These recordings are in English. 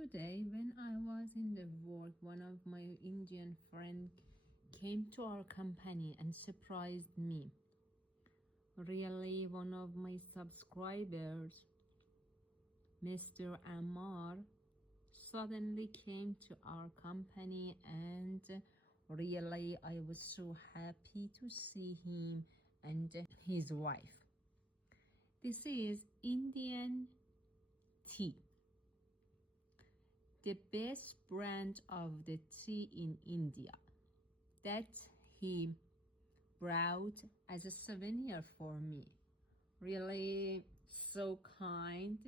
Today, when I was in the work, one of my Indian friends came to our company and surprised me. Really, one of my subscribers, Mr. Ammar, suddenly came to our company, and really I was so happy to see him and his wife. This is Indian tea, the best brand of the tea in India, that he brought as a souvenir for me. Really so kind,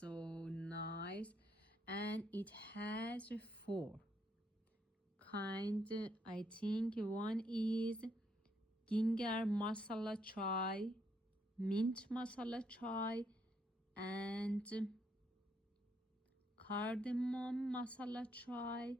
so nice, and it has four kind. I think one is ginger masala chai, mint masala chai, and cardamom masala chai,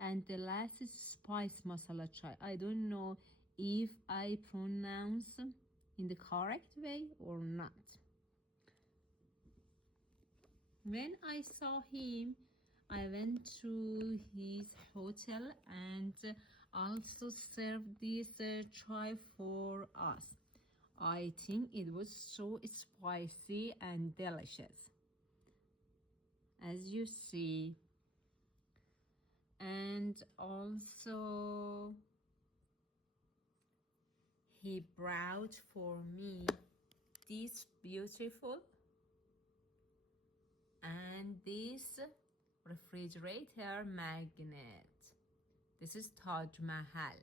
and the last is spice masala chai. I don't know if I pronounce in the correct way or not. When I saw him, I went to his hotel and also served this chai for us. I think it was so spicy and delicious, as you see. And also he brought for me this beautiful and this refrigerator magnet. This is Taj Mahal,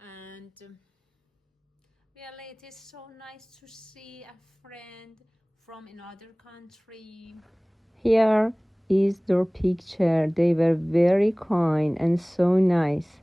and really it is so nice to see a friend from another country. Here is their picture. They were very kind and so nice.